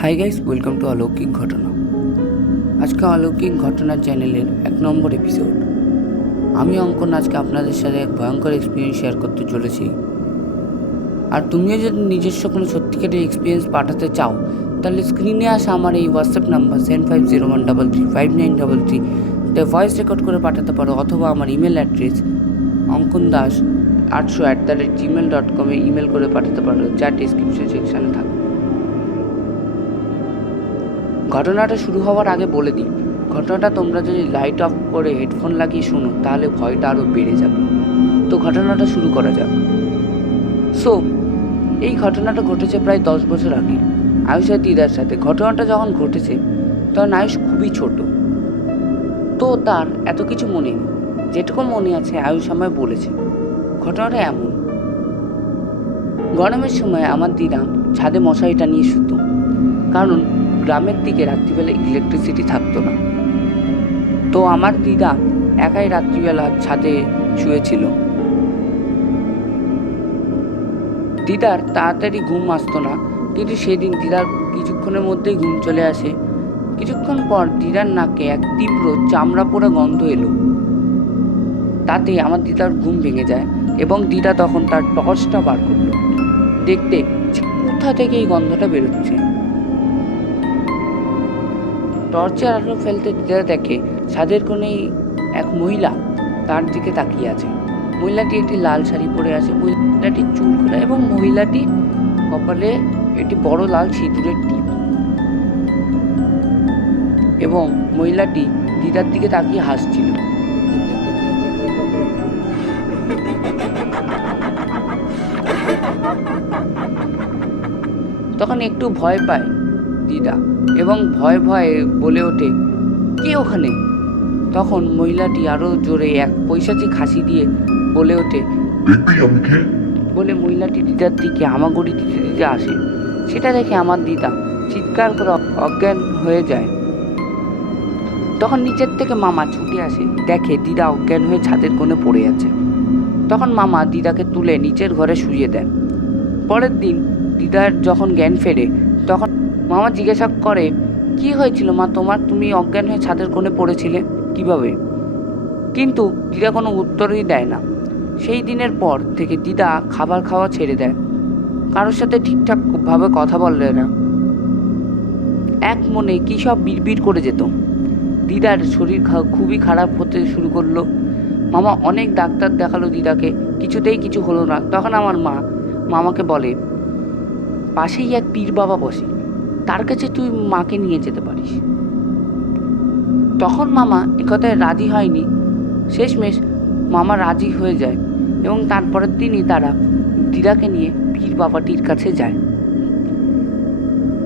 Hi guys welcome to অলৌকিক ঘটনা আজকে অলৌকিক ঘটনা চ্যানেলের এক নম্বর এপিসোড আমি অঙ্কন, আজকে আপনাদের সাথে এক ভয়ঙ্কর এক্সপিরিয়েন্স শেয়ার করতে চলেছি। আর তুমিও যদি নিজস্ব কোনো সত্যিকারের এক্সপিরিয়েন্স পাঠাতে চাও, তাহলে স্ক্রিনে আসা আমার এই WhatsApp number seven five zero one double three five nine double three voice record করে পাঠাতে পারো, অথবা আমার ইমেল অ্যাড্রেস অঙ্কন দাস আটশো at the rate Gmail dot কমে ইমেল করে পাঠাতে পারো, যা ডিসক্রিপশন সেকশানে থাকবে। ঘটনাটা শুরু হওয়ার আগে বলে দিই, ঘটনাটা তোমরা যদি লাইট অফ করে হেডফোন লাগিয়ে শোনো, তাহলে ভয়টা আরও বেড়ে যাবে। তো ঘটনাটা শুরু করা যাক। সো এই ঘটনাটা ঘটেছে প্রায় দশ বছর আগে। আয়ুষের দিদার সাথে। ঘটনাটা যখন ঘটেছে, তখন আয়ুষ খুবই ছোট। তো তার এত কিছু মনে নেই। যেটুকু মনে আছে আয়ুষ আমায় বলেছে। ঘটনাটা এমন। গরমের সময় আমার দিদা ছাদে মশারিটা নিয়ে শুতো। কারণ গ্রামের দিকে রাত্রিবেলা ইলেকট্রিসিটি থাকতো না। তো আমার দিদা একাই রাত্রিবেলা ছাদে শুয়েছিল। দিদার তাড়াতাড়ি ঘুম আসতো না, কিন্তু সেদিন দিদার কিছুক্ষণের মধ্যেই ঘুম চলে আসে। কিছুক্ষণ পর দিদার নাকে এক তীব্র চামড়া পোড়া গন্ধ এলো। তাতে আমার দিদার ঘুম ভেঙে যায় এবং দিদা তখন তার টর্চটা বার করল। দেখতে কোথা থেকে এই গন্ধটা বেরোচ্ছে? টর্চের আলো ফেলতে দেখে ছাদের কোণেই এক মহিলা তার দিকে তাকিয়ে আছে। মহিলাটি একটি লাল শাড়ি পরে আছে। মহিলাটি চুল খোলা এবং মহিলাটি কপালে একটি বড় লাল সিঁদুরের টিপ। এবং মহিলাটি দিদার দিকে তাকিয়ে হাসছিল। তখন একটু ভয় পায় দিদা এবং ভয় ভয়ে বলে ওঠে কে ওখানে? তখন মহিলাটি আরও জোরে এক পৈশাচিক হাসি দিয়ে বলে ওঠে বলে মহিলাটি দিদার দিকে হামাগুড়ি দিতে দিতে আসে। সেটা দেখে আমার দিদা চিৎকার করে অজ্ঞান হয়ে যায়। তখন নিচের থেকে মামা ছুটে আসে দেখে দিদা অজ্ঞান হয়ে ছাদের কোণে পড়ে আছে। তখন মামা দিদাকে তুলে নিচের ঘরে শুয়ে দেন। পরের দিন দিদার যখন জ্ঞান ফেরে তখন মামা জিজ্ঞাসা করে, কি হয়েছিল মা? তোমার তুমি অজ্ঞান হয়ে ছাদের কোণে পড়েছিলে? কীভাবে? কিন্তু দিদা কোনো উত্তরই দেয় না। সেই দিনের পর থেকে দিদা খাবার খাওয়া ছেড়ে দেয়। কারোর সাথে ঠিকঠাক ভাবে কথা বললে না। এক মনে কী সব বিড়বিড় করে যেত। দিদার শরীর খুবই খারাপ হতে শুরু করল। মামা অনেক ডাক্তার দেখাল দিদাকে। কিছুতেই কিছু হলো না। তখন আমার মা, মামাকে বলে, পাশেই এক পীর বাবা বসে। তার কাছে তুই মাকে নিয়ে যেতে পারিস। তখন মামা একথায় রাজি হয়নি। শেষমেশ মামা রাজি হয়ে যায় এবং তারপরের দিনই তারা দিদাকে নিয়ে পীর বাবাটির কাছে যায়।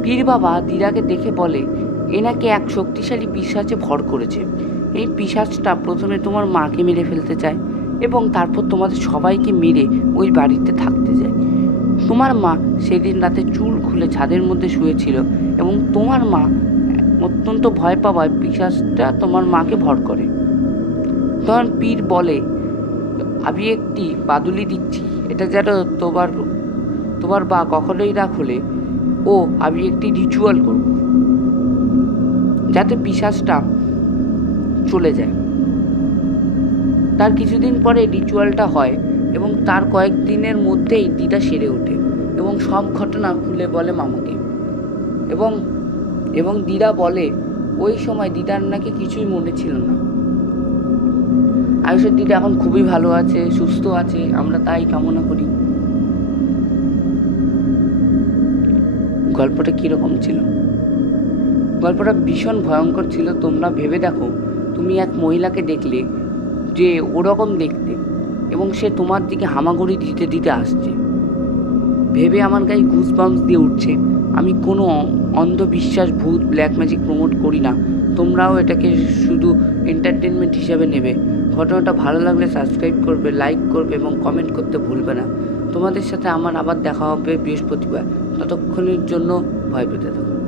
পীর বাবা দিদাকে দেখে বলে এনাকে এক শক্তিশালী পিসাচে ভর করেছে। এই পিসাচটা প্রথমে তোমার মাকে মেরে ফেলতে চায় এবং তারপর তোমাদের সবাইকে মেরে ওই বাড়িতে থাকতে যায় তোমার মা সেদিন রাতে চুল খুলে ছাদের মধ্যে শুয়েছিল এবং তোমার মা অত্যন্ত ভয় পাওয়ায় পিসাচটা তোমার মাকে ভর করে। তখন পীর বলে, আমি একটি বাদুলি দিচ্ছি, এটা যেন তোমার তোমার বা কখনোই না খোলে। ও, আমি একটি রিচুয়াল করব। যাতে পিসাসটা চলে যায়। তার কিছুদিন পরে রিচুয়ালটা হয়। এবং তার কয়েকদিনের মধ্যেই দিদা সেরে ওঠে এবং সব ঘটনা খুলে বলে মামাকে। এবং এবং দিদা বলে, ওই সময় দিদার নাকি কিছুই মনে ছিল না। আয়ুষের দিদি এখন খুবই ভালো আছে, সুস্থ আছে, আমরা তাই কামনা করি। গল্পটা কীরকম ছিল? গল্পটা ভীষণ ভয়ঙ্কর ছিল, তোমরা ভেবে দেখো, তুমি এক মহিলাকে দেখলে যে ওরকম দেখতে। এবং সে তোমার দিকে হামাগুড়ি দিতে দিতে আসছে। ভেবে আমার গায়ে ঘুষ বাম্পস দিয়ে উঠছে। আমি কোনো অন্ধবিশ্বাস, ভূত ব্ল্যাক ম্যাজিক প্রমোট করি না। তোমরাও এটাকে শুধু এন্টারটেনমেন্ট হিসাবে নেবে। ঘটনাটা ভালো লাগলে সাবস্ক্রাইব করবে লাইক করবে এবং কমেন্ট করতে ভুলবে না। তোমাদের সাথে আমার আবার দেখা হবে বৃহস্পতিবার। ততক্ষণের জন্য ভয় পেতে থাকো।